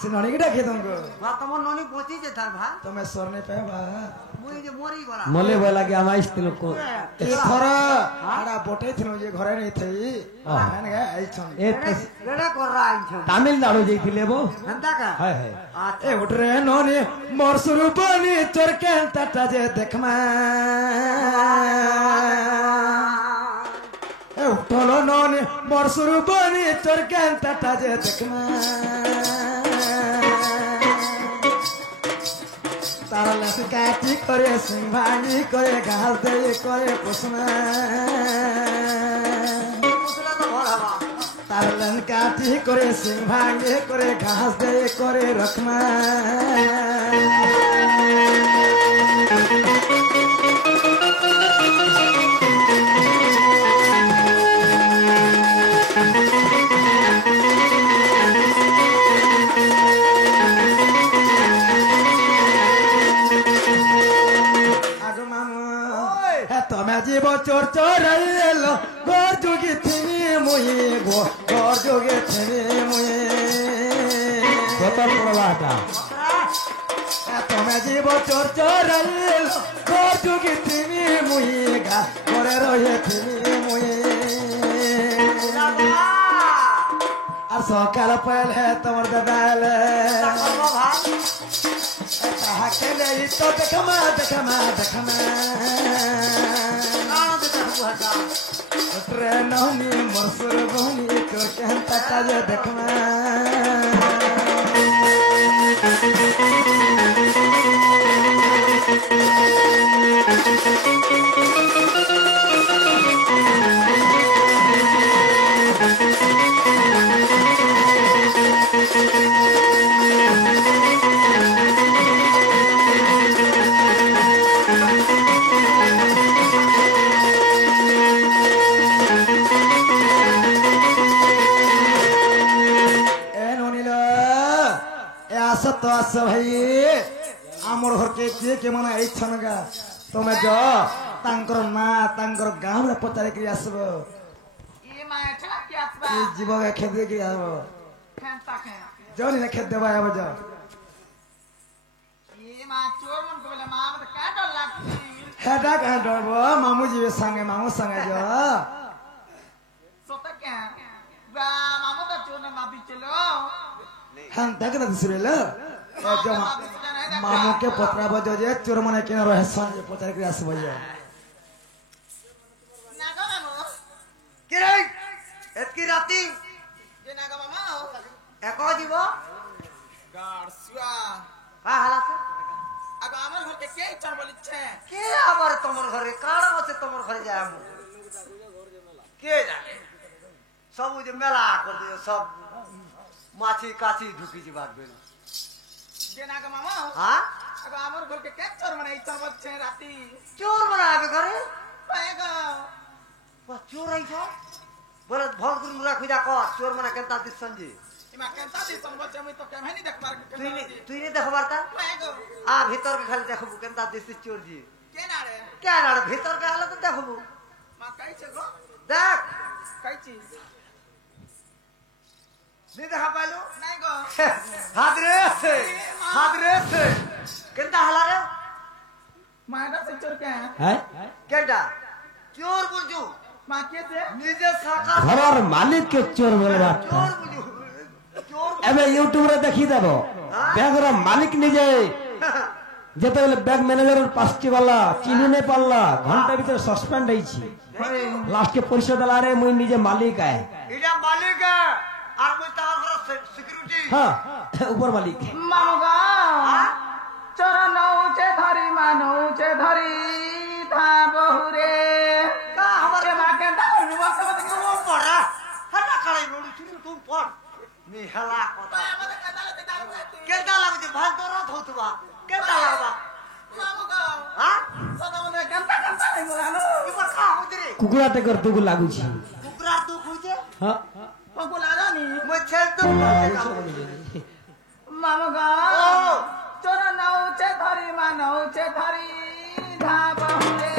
से ननी के डाके तुमको बा तमर ननी पहुंची जे था भा तुम्हें सोरने पे बा मुई जे मोरी गला मले बोला कि आमाइस तिलो को ए थरा आड़ा बोटे थिनो ये घरे नहीं थई मैंने कहा आई छन ए रेडा कर रहा है छन तमिलनाडु जइथिले बो हंता का हाय हाय ए उठ रे ननी मोर स्वरूपनी चरके तटा जे देखमा ए उठलो ननी मोर स्वरूपनी चरके तटा जे देखमा तारा लसी काटी करे सिंह भांगी करे घास दे करे पुसना दूसरा तो भर हवा तारा लन काटी करे सिंह भांगी करे घास दे करे रखना জীব চোর চোরাইল ঘর যোগে থেমে মুয়ে ঘর যোগে থেমে মুয়ে কতর পড়াটা তুমি জীব চোর চোরাইল ঘর যোগে থেমে মুয়ে ঘরে রয়ে থেমে মুয়ে আর সকাল পাইলে তোমার দাদালে তাহাকে নেই তো দেখমা দেখমা দেখমা ट्रेनोनी मसुर बनी तो कहता ताजे देखना तो आस भाई आमर घर के किए के मन आई छनगा तुम्हें जो तांकर ना तांकर गांव रे पचारे के आसबो ये माय ठला के आसबा ये जीव के खेत के आबो खेता के जो नहीं खेत देबा आबो जो ये मा चोर मन को बोले मा मत का डर लागती हेडा का डरबो मामू जी संगे मामू संगे जो सोता के बा मामू तो चोर ने माफी चलो हम तक न दिसरेला जो मामू के पत्रा बजो जे चोर मने के रहे संगे पचारे के आसबो जो नागा मामू के रे एतकी राती जे नागा मामा एको जीव गारसुआ का हालत अब हमर घर के चोर बोली छे के आबर तमर घरे काड़ा होते तमर घरे जाय हम के जाने सब जे मेला कर दियो सब माछी काची ढुकी जी बात बेल जे नागा मामा हां अब हमर घर के चोर मने चोर बोल छे राती चोर बनाबे घरे पाएगा वा चोर आई छ बोले भल गुरु मुरा खुदा क चोर मने केनता दिस संजी इमा केनता दिस संबल छे मैं तो केम है नहीं देख पार तुई नहीं देखबार ता पाएगा आ भीतर के खाली देखबू केनता दिस चोर जी के ना रे क्या ना भीतर के हालत देखबू मा कई छे गो देख कई चीज नहीं देखा पालो नहीं गो हाथ रे से केनता हला रे मायदा से चोर के हैं केनता चोर बुझू मां के से निजे साका घरर मालिक के चोर बोलबा चोर बुझू चोर एबे यूट्यूब रे देखि देबो बैगर मालिक निजे যেতবেলে ব্যাংক ম্যানেজারের পাঁচটি वाला চিনি নে পারলা ঘন্টা ভিতরে সসপেন্ড হইছি লাস্ট के পরিচয় দেলা রে মুই নিজে মালিক আয় इजा मालिक है और कोई तार सिक्योरिटी हां ऊपर मालिक मामुगा चोर नौचे धरी मानौचे धरी था बहुरे का हमारे मां के दारू वो सब वो पड़ा हटा करे रोडी तुम पड़ निहला कता केनता लागु भाग तो रथ होतबा केनता लागबा मामुगा हां सदा मने कंता नहीं बोलानो इपर का होतरे কুকুরা টেকর তুগু লাগুছি कुकरा तू खुजे हां को लागा नी मुझे तो मामुगा चोर नौचे धरी मानौचे धरी था बहुरे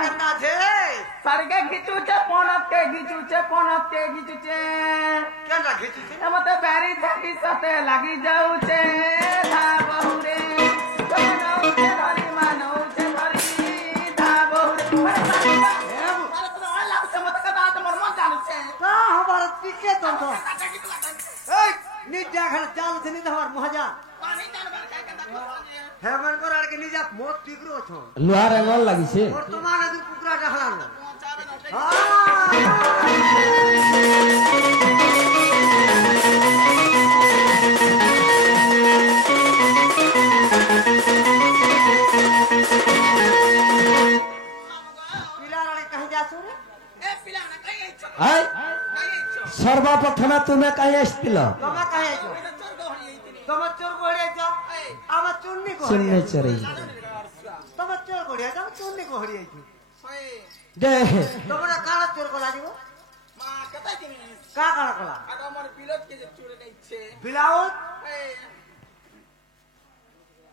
কেনা আছে সারকে ঘিচুছে পনতকে ঘিচুছে কেনা ঘিচুছে মতে ব্যারি থাকি সাথে লাগি যাউছে ধা বহুরে তোর নৌছে ধরি মানৌছে ধরি ধা বহুরে লাগছে মতে কথা তোমার মন জানুছে তা আমার টিকে তো এই নিজা খানে চালছে নি তোমার মজা পানি জানবার কাই কথা হেমন করার কে নিজা মোট টিকরো ছ লুহার এমন লাগিছে বর্তমানে দু কুকুরা দেখালানো পৌঁছাবে না পিলার কাহি যাছো রে এ পিলা না কাই আইছো আই কাই আইছো সর্বপ্রথমে তুমি কাই আসছিল তোমা কাহি আইছো এটা চোর গহরি আইতিনি তোমার চোর গড়িয়ে যাও এই আমার চুন্নি চিন্নে গড়িয়ে চরে তোমার চোর গড়িয়ে যাও চুন্নি গড়িয়ে যাও ওই দে তোমরা কালা চোর কলা দিব মা কথা দিনি কা কালা কলা আর আমার পিলত কে যে চুরে গাইছে বিলাউত এই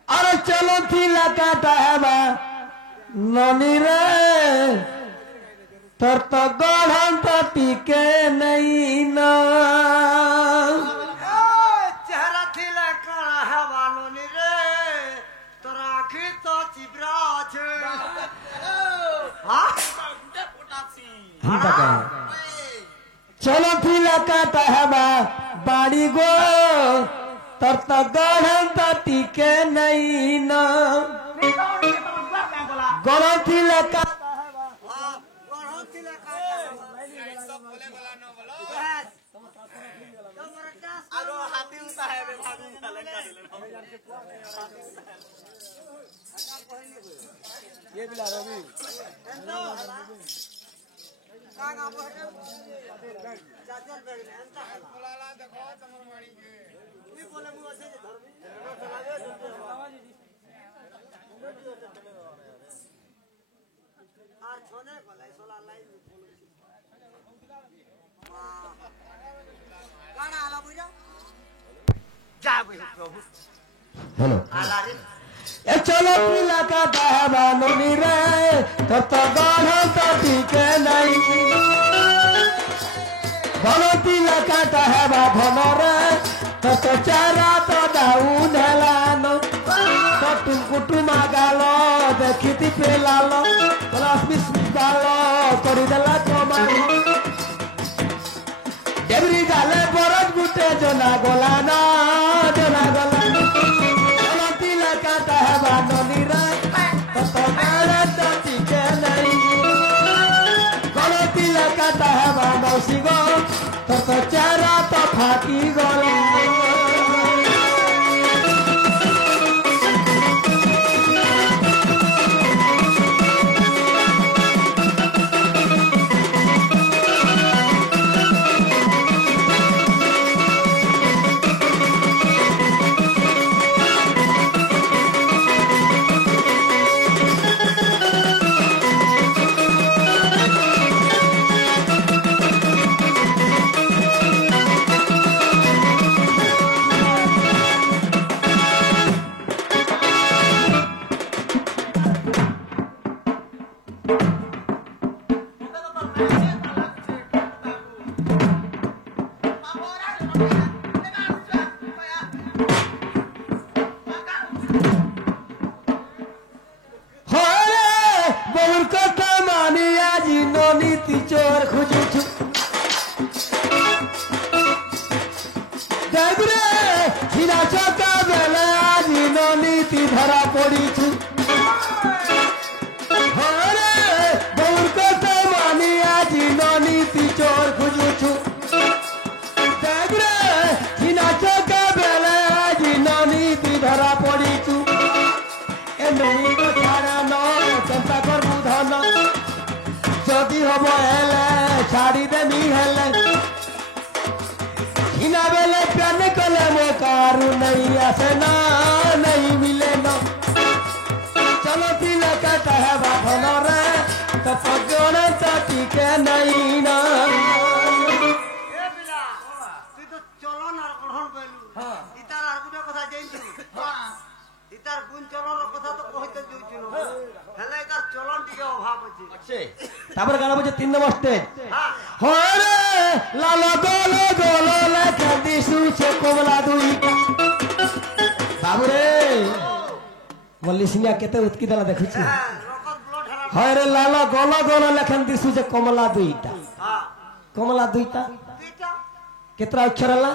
আরে চলো থিলা কাটা হেবা ননি রে তোর তো গড়ন্ত টিকে নেই না চেহারা থিলে কালা হেবানি রে তোর আখি তো চিবরা আছে হ্যাঁ টাকা চলো থিলা কাটা হেবা বাড়ি গো তোর তো গড়ন্ত টিকে নেই না গড় থিলা কাটা আর ছনে গলাই সোলা লাইন কানা আলা বুঝা যাবে প্রভু হ্যালো আলা রে এ চলো থিলা কাটা হেবা ননি রে তোর তো গড়ন্ত টিকে নাই ভনতিলা কাটা হেবা ভনরে তত চারা তো ডাউন হেলানো তো টুমকুটুমা গাল দেখিতি পেলাল ক্লাস মিস গাল করিদেলা কমাল ডেবরি গালে বরজ গুটে জনা গলানো ভনতিলা কাটা হেবা ননিরা তত গড়ন্ত টিকে নাই গলতিলা কাটা হেবা নৌসি গো তত চারা তো ফাটি গল হরে বহুর কথা মানি আজি ননীতি চোর খুঁজুছু দেখরে হিনা চকা বেলা আজি ননীতি ধরা পড়িছু হরে বহুর কথা মানি আজি ননীতি চোর খুঁজুছু দেখরে হিনা চকা বেলা আজি ননীতি ধরা পড়িছু এ নই গো ছাড়া ন চিন্তা করবু ধন যদি হব হেলে ছাড়ি দেমি হেলে হিনা বেলে প্যান কলে মো কারু নাই আসে না নাই মিলে না চলো তিলা কাটা হেবা ধনরে তো পগণ তো টিকে নাই না এ বিলা তুই তো চলন আর গঠন কইলু ইতার আর গুটা কথা জানছু ইতার গুণ চলনের কথা তো কইতে দিউছি না হেলে ইতার চলন টিকে অভাব আছে তারপরে গান বলছে 3 নম্বর স্টেজ হ্যাঁ হরে লাল গোল গোল লেখা দিশুছে কমলা দুইটা বাবুরে বললি সিনিয়া কেতে উৎকি দেলা দেখুছি হ্যাঁ রকত ব্লড হেলা হরে লাল গোল গোল লেখা দিশুছে কমলা দুইটা হ্যাঁ কমলা দুইটা দুইটা কেতরা অক্ষর হলা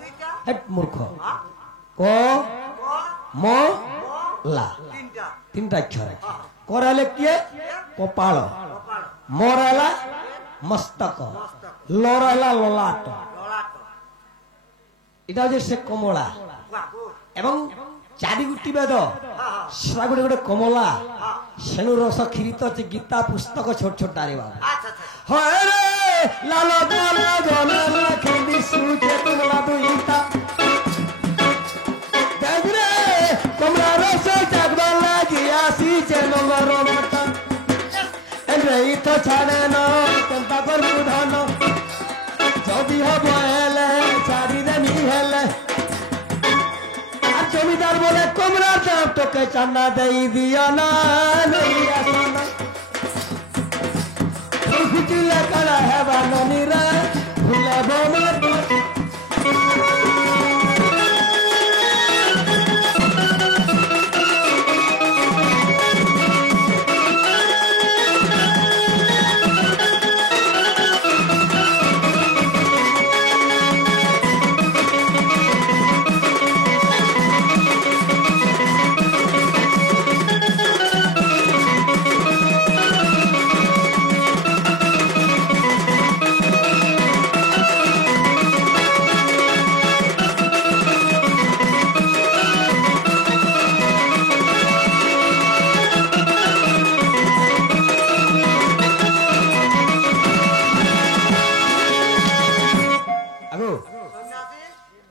দুইটা হেট মূর্খ হ্যাঁ ক ক ম ক লা তিনটা 3টা অক্ষর আছে করালে কি কপাল কপাল মরালা মস্তক লড়াইলা ললাট ললাট এটা হচ্ছে সে কমলা বাবু এবং চারি গুটি বেদ হ্যাঁ সেটা গোটে গোটে কমলা সেনু রস ক্ষীরিত হচ্ছে গীতা পুস্তক ছোট ছোট আরে বাবা আচ্ছা আচ্ছা হয় রে লাল গোল গোল লেখে দিশুছে কমলা দুইটা দেখরে কমলা রস চাকবা লাগি আসিছে নগর মাতা এই তো ছাড়ে না চিন্তা করবু ধন যদি হব হেলে চারিদানি হেলে আর জমিদার বলে কমলার দাম তোকে চান্না দেই দিও না নইয়া সোনা খুঁজিলে কারা হেবা ননিরা ভুলে বোমার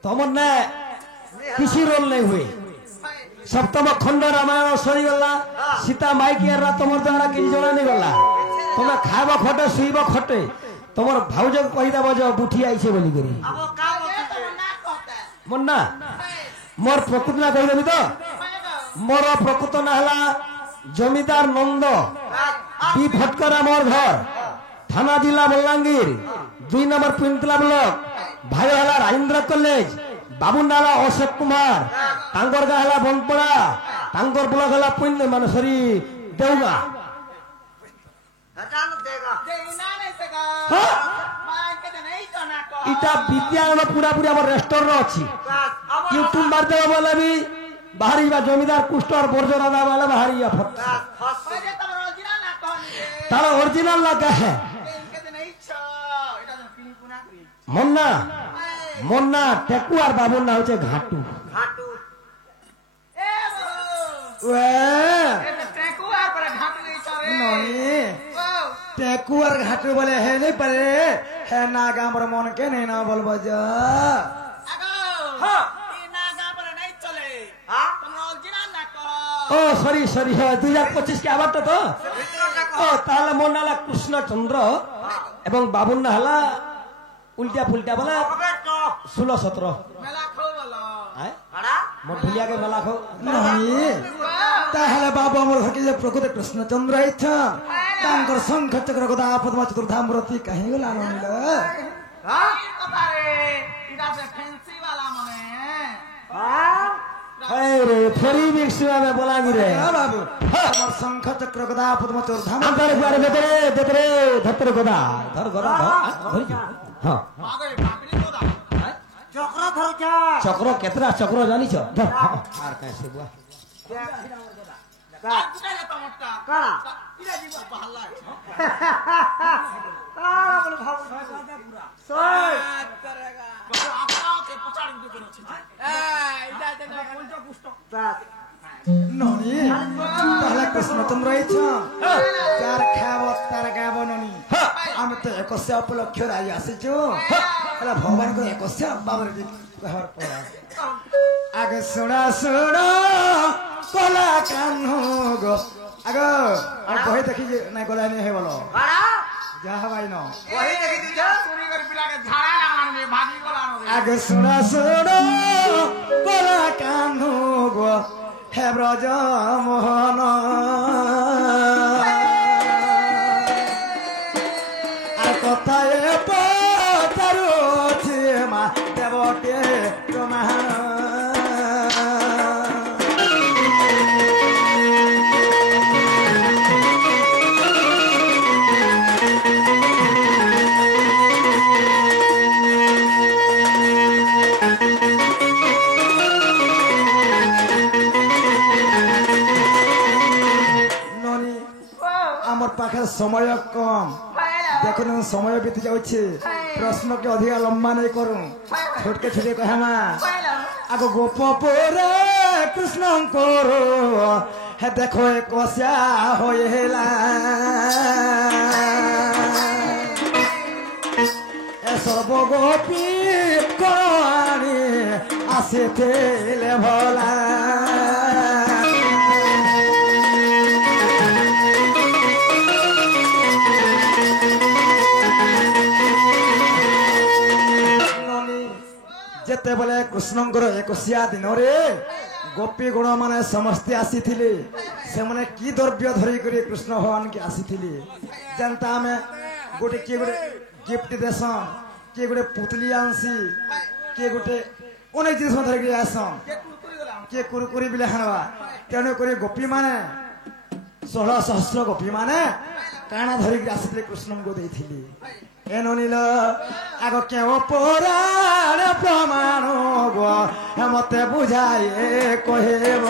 तमर ने किसी रोल नहीं हुए सप्तम खंड रामायण सरीगला सीता माई की तमर द्वारा किसी जणा नहीं गला तुम्हें खाब खटे शुब खटे तमर भाउज कहीदेव जो बुठी आईছে बोली करी अब का बोलते मुन्ना मोर प्रकृत ना कहीदेवी तो मोर प्रकृत ना हला जमीदार नंद बी फटकरा मोर घर थाना जिला बलांगीर 2 नंबर पिंतला ब्लॉक भाई हला राजेंद्र कॉलेज बाबू नाला अशोक कुमार तांगर गा हला बनपड़ा तांगर ब्लॉक हला पुण्य मान सरी देवगा हटा न देगा देना नहीं सका हाँ? मां के नहीं तो ना को इटा विद्यालय पूरा पूरी हमर रेस्टोरेंट अछि बस अब यूट्यूब मारते बोले भी बाहरी बा जमीदार कुष्ट और बोर्जो राजा वाला बाहरी या फट बस फस अरे तमरो ओरिजिनल ना कहनी तारा ओरिजिनल लगा है इनके नहीं छ এটা তো পিনি পুনা করি मुन्ना मुन्ना टेकू और बाबू ना होचे घाटू घाटू ए बो वे ए ट्रैकू आ पर घाट नहीं छवे ननी ओ टेकुआर घाटू बोले है नहीं परे है ना गामर मन के नहीं ना बोलबो जा आगो हाँ। ई नागा पर नहीं चले हां तमरो ओरिजिनल ना कह ओ सॉरी सॉरी 2025 के आबार तो ভিতর না ओ ताला मोनाला कृष्ण चंद्र एवं बाबू ना हला उल्टा पुल्टा बोला কবে তো 16 17 मेला खो वाला आए ভাড়া मोर भुलिया के मेला खो नहीं তাহলে বাবু আমার ঘরকে যে প্রকৃত কৃষ্ণচন্দ্র আইছা তাঙ্কর শঙ্খ চক্র গদা পদ্ম চতুর্ধামূর্তি কাহি গলা ননিল हां ई कथा रे इडा से फैंसी वाला मने हां अरे फेरी मिक्स में बोला गिरे বাবু আমার শঙ্খ চক্র গদা পদ্ম চতুর্ধাম अंतर बारे देतरे धतर गोदा धर गोदा धर हां आगे बाकरी को दा চক্র ধরছা चक्र केतरा चक्र जानी छ धर आर कैसे बुआ आज का तो मोटा কারা इडा जीव बहल्ला কারা বলে ভাব সই करेगा तो आपा के पछाड़ी दे करो छी ए इडा दे पंच पुष्ट বাস ননি তাহলে কৃষ্ণচন্দ্র আইছা চার খাব তার গাব ননি আমি তো একস্য উপলক্ষ রাই আসিছো হলা ভগবানকে একস্য বাবার ব্যবহার পড়া আগে শোনা শোনা কলা কান্হ গো আগ আর বহে দেখি যে না গলা নি হে বলো ভাড়া যা হবাই ন वही देखी तुझे चोरी कर पिला के झाड़ा लागान में भागी गलानो रे আগে শোনা শোনা কলা কান্হ গো হে ব্রজ মোহন আর কথায় পচারুছি মা দেবতে তোমার পাখে সময় কম দেখুন সময় বিতি যাচ্ছে প্রশ্নকে অধিক লম্বা নেই করুন ছোটকে ছোটে কহে মা আগ গোপ পরে কৃষ্ণঙ্কর হে দেখো কষা হয়ে হেলা এসব গোপী কণি আসে তেলে ভোলা যেତେବେଳେ କୃଷ୍ଣଙ୍କର ଏକୋଇଶିଆ ଦିନରେ ଗୋପୀ ଗୁଣ ମାନେ ସମସ୍ତେ ଆସିଥିଲେ ସେମାନେ କି ଦ୍ରବ୍ୟ ଧରିକରି କୃଷ୍ଣ ଭଗବାନ କି ଆସିଥିଲେ ଯେନ୍ତା ଆମେ ଗୋଟେ କିଏ ଗୋଟେ ଗିଫ୍ଟ ଦେସନ୍ କିଏ ଗୋଟେ ପୁତଲି ଆନସି କିଏ ଗୋଟେ ଅନେକ ଜିନିଷ ଧରିକରି ଆସନ୍ କିଏ କୁରୁକୁରି ବିଲେ ହାଣବା ତେଣୁକରି ଗୋପୀ ମାନେ 16 ସହସ୍ର ଗୋପୀ ମାନେ କାଣା ଧରିକରି ଆସିଥିଲେ କୃଷ୍ଣଙ୍କୁ ଦେଇଥିଲେ এননিল আগ কেউ পুরাণ প্রমাণ গো মতে বুঝাই কহেব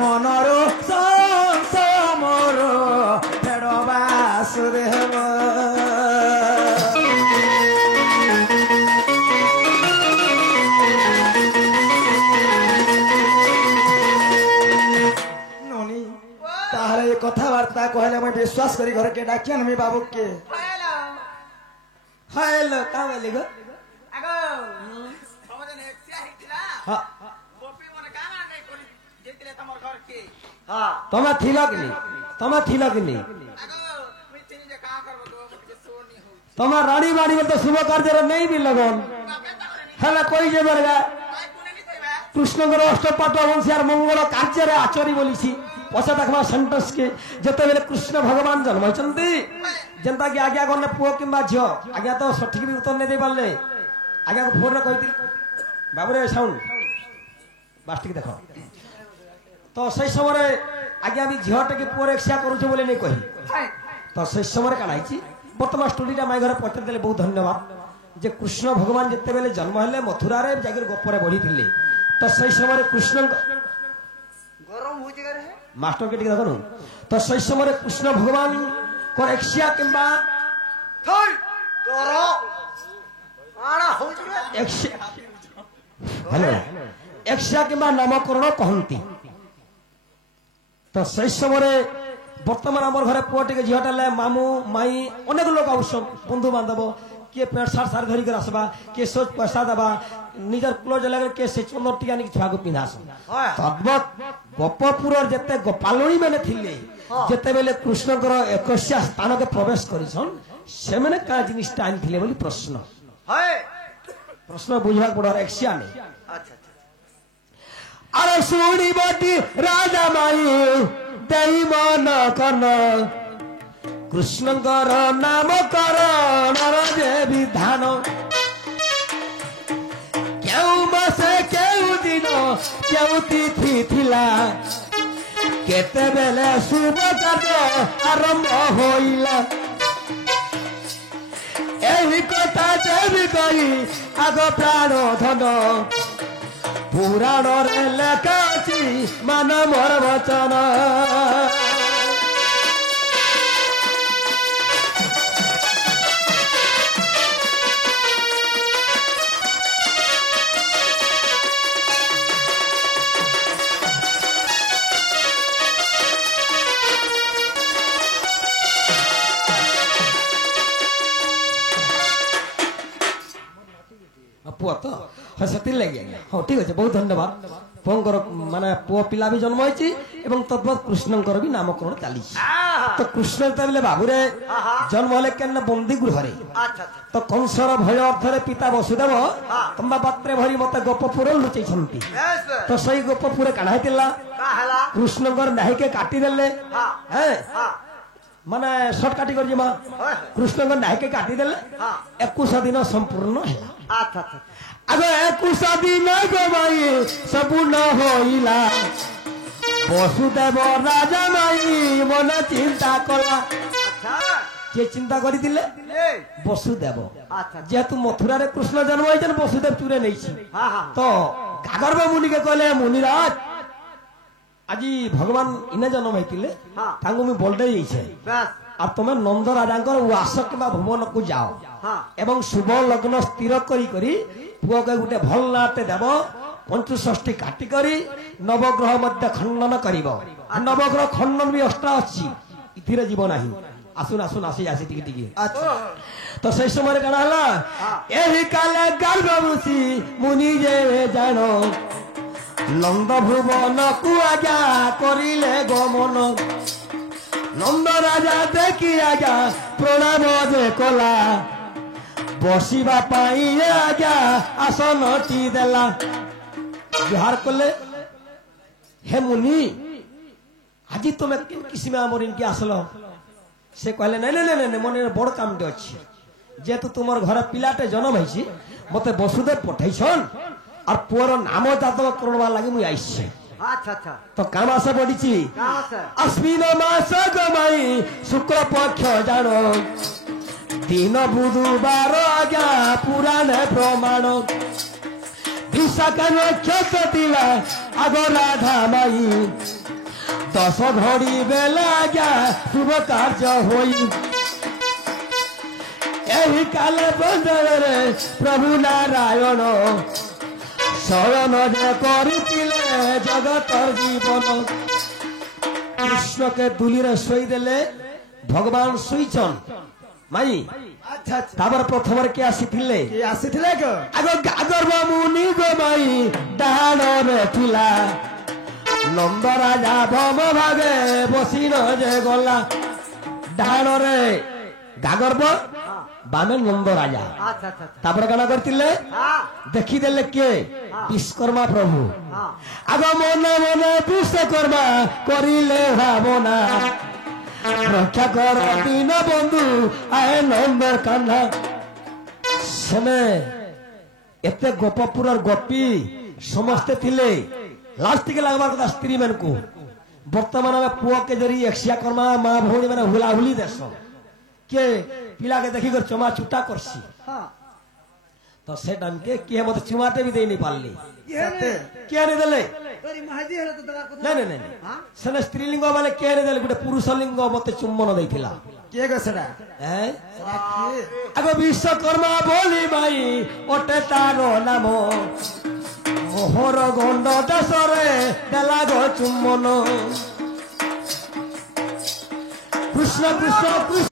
মনর সংসমর ফের বাসুদেব কথাবার্তা কহলে আমি বিশ্বাস করি ঘরকে ডাকি আনবি বাবুকে হ্যালো কা বলি গো আগো সমাজে এক্সিয়া হিতলা গোপী মনে কানা নাই করি যেতিলে তোমার ঘর কে হ্যাঁ তোমা থিল কিনি আগো আমি চিনি যে কা করব তো মতে সোনি হউ তোমার রানী বাড়ি বলতে শুভ কার্যের নেই বি লগন হেলা কই যে বলগা কৃষ্ণঙ্কর অষ্টপাঠ বংশী আর মঙ্গল কার্যের আচরি বলিছি পছা দেখবা সেন্টেন্স কে যেতেবেলে কৃষ্ণ ভগবান জন্ম হইছন্তি যেন্তা কি আজ্ঞা করলে পুଅ কিংবা ঝিଅ আজ্ঞା তো সঠিক ବି উত্তর নেই দেই পারলে আজ্ঞা ফোন রে কইতি বাবুরে সাউন্ড বাস্টিক দেখো তো সেই সময় আজ্ঞা বি ঝিଅটা কি পুଅর এক্সিয়া করুছ বলে নেই কহি তো সেই সময় কানা হইছি বর্তমান স্টোরিটা মাই ঘরে পড়তে দেলে বহুত ধন্যবাদ যে কৃষ্ণ ভগবান যেতেবেলে জন্ম হলে মথুরারে জাগির গোপরে বড়িଥିଲେ তো সেই সময় কৃষ্ণ গরম হইছে রে মাস্টার কে টিকে দেখুন তো সেই সময় কৃষ্ণ ভগবান কোন এক্সিয়া কিংবা থই তোর আড়া হইছে রে এক্সিয়া হ্যালো এক্সিয়া কিংবা নামকরণ কহন্তি তো সেই সময় বর্তমান আমার ঘরে পুଅটিকে ঝিଅটালে মামু মাই অনেক লোক আবশ্যক বন্ধু বান্ধব কিଏ ପ୍ୟାଣ୍ଟ ସାର୍ଟ ସାରି ଧରିକି ଆସିବା କିଏ ସୋଚ ପଇସା ଦେବା ନିଜର କ୍ଲୋଜ ଲାଗେ କିଏ ସେ ଚନ୍ଦନ ଟିକେ ଆଣିକି ଛୁଆକୁ ପିନ୍ଧାସନ୍ ତଦ୍ବତ୍ ଗୋପପୁରର ଯେତେ ଗୋପାଳଣୀ ମାନେ ଥିଲେ ଯେତେବେଳେ କୃଷ୍ଣଙ୍କର ଏକୋଇଶିଆ ସ୍ଥାନକେ ପ୍ରବେଶ କରିଛନ୍ ସେମାନେ କାଁ ଜିନିଷଟା ଆଣିଥିଲେ ବୋଲି ପ୍ରଶ୍ନ ବୁଝିବାକୁ ପଡିବ ଏକ୍ସିଆ ନେଇ ଆରେ ଶୁଣିବଟି ରାଜା ମାଇ ଦେଇ ମନ କନ କୃଷ୍ଣଙ୍କର ନାମକରଣର ଯେ ବିଧାନ କେଉଁ ମାସେ କେଉଁ ଦିନ କେଉଁ ତିଥି ଥିଲା କେତେବେଳେ ଶୁଭ କାର୍ଯ୍ୟ ଆରମ୍ଭ ହୋଇଲା ଏହି କଥା ଯେବି କହି ଆଗ ପ୍ରାଣ ଧନ ପୁରାଣରେ ଲେଖା ଅଛି ମାନ ମୋର ବଚନ ପୁଅ ତ হ্যাঁ সেতির লাগি আজ্ঞা হ্যাঁ ঠিক আছে বহুত ধন্যবাদ পুଅଙ୍କର ମାନେ ପୁଅ ପିଲା ବି ଜନ୍ମ ହେଇଛି ଏବଂ ତଦ୍ଭତ କୃଷ୍ଣଙ୍କର ବି ନାମକରଣ ଚାଲିଛି ତ କୃଷ୍ଣ ଯେତେବେଳେ ବାବୁରେ ଜନ୍ମ ହେଲେ କେନ ବନ୍ଦୀ ଗୃହରେ ଆଚ୍ଛା ଆଚ୍ଛା ତ କଂସର ଭୟ ଅର୍ଥରେ ପିତା ବସୁଦେବ ତମ୍ବା ପାତ୍ରେ ଭରି ମତେ ଗୋପପୁର ଲୁଚେଇଛନ୍ତି ବେଶ ବେଶ ତ ସେଇ ଗୋପପୁରେ କାଣା ହେଇଥିଲା କା ହେଲା କୃଷ୍ଣଙ୍କର ନାହିକେ କାଟିଦେଲେ ହଁ হ্যাঁ ହଁ মানে শর্ট কাটি করে মা হয় কৃষ্ণଙ୍କ নাহিকে কাটিদেলে ହଁ 21 দিন সম্পূর্ণ ହେଲା ଆଚ୍ଛା ଆଚ୍ଛା আগে 21 দিন গমাই সম্পূর্ণ হইলা বসুদেব রাজা মাই মনে চিন্তা কলা ଆଚ୍ଛା কে চিন্তা করিলে ଏ বসুদেব আচ্ছা যেহেতু মথুরারে কৃষ্ণ জন্ম হয়েছেন বসুদেব চুরে নেইছি হ্যাঁ হ্যাঁ তো গাগর্ব মুনিকে কলে মুনিরাজ আজি ভগবান ইনে জন্ম হয়েছিলে হ্যাঁ তাঙ্কু আমি বলতে যাইছে বেশ আর তুমি নন্দ রাজাঙ্কর উয়াস কিংবা ভুবনকু যাও হ্যাঁ এবং শুভ লগ্ন স্থির করি করি পুଅকে গোটে ভাল নাতে দেব পঞ্চষষ্ঠী কাটি করি নবগ্রহ মধ্যে খণ্ডন করিব নবগ্রহ খণ্ডন বি অষ্টা ଅଛି ইথিরে জীব ନାହିଁ আসুন আসুন আসি আসি টিকি টিকি আচ্ছা তো সেই সময় কানা হলা এই কালে গর্ভ ঋষি মুনি যে জান নন্দ ভুবন কু আজ্ঞা করিলে গমন নন্দ রাজা দেখি আজ্ঞা প্রণাম যে কলা বসিবা পাই আজ্ঞা আসনটি দেলা জুহার কলে হে মুনি আজি তুমি কেন কিসিমে আমার ইনকে আসলো সে কহিলে নাই নাই নাই নাই মনে বড় কামটে ଅଛି যেহেতু তোমার ঘরে পিলাটে জন্ম হয়েছি মতে বসুদেব পঠাইছন আর পুଅର নাম জাতক করবা লাগি মুই আইছি আচ্ছা আচ্ছা তো কাম আসে পড়িছি কাম আছে আশ্বিন মাস গমাই শুক্ল পক্ষ জানো দিন বুধবার আজ্ঞা পুরাণে প্রমাণ বিশাখা নক্ষত্র দিলা আগ রাধা মাই 10 ঘড়ি বেলা আজ্ঞা শুভ কার্য হই এই কালে বন্ধরে প্রভু নারায়ণ শয়ন যে করিলে জগতর জীবন কৃষ্ণকে দুলিরে শুই দেলে ভগবান শুইছন মাই আচ্ছা আচ্ছা তারপর প্রথমে কে আসিলে কি আসিଥିଲେ কে আগ গাগর্ব মুনি গো মাই ডাহাণরে থিলা নন্দ রাজা ভম ভাগে বসিন যে গলা ডাহাণরে গাগর্ব বামে নন্দ রাজা আচ্ছা আচ্ছা আচ্ছা তারপরে কানা করতিলে হ্যাঁ দেখিদেলে কে বিশ্বকর্মা প্রভু হ্যাঁ আগ মনে মনে বিশ্বকর্মা করিলে ভাবনা রক্ষা কর দিন বন্ধু আয়ে নন্দর কান্না সেনে এতে গোপপুরর গোপী সমস্তে থিলে লাস্ট টিকে লাগবার কথা স্ত্রী মানকু বর্তমান আমি পুଅকে যদি একশিয়া কর্মা মা ভৌণী মানে হুলা হুলি দেশ কে পিলাকে দেখি করে চমা চুটা করছি হ্যাঁ তো সে টাইমকে কিয়ে মতো চুমাতে বি দেইনি পারলি সতে কিয়ে নি দেলে তোরি মাহাজি হলে তো দেওয়ার কথা নাই নাই নাই হ্যাঁ সেনে স্ত্রীলিঙ্গ মানে কিয়ে নি দেলে গোটে পুরুষ লিঙ্গ মতে চুম্বন দেইছিলা কে গো সেটা হ্যাঁ সেটা কি আগ বিশ্বকর্মা বলি ভাই ওটে তার নাম মোহর গণ্ড দেশরে দেলা গো চুম্বন কৃষ্ণ কৃষ্ণ কৃষ্ণ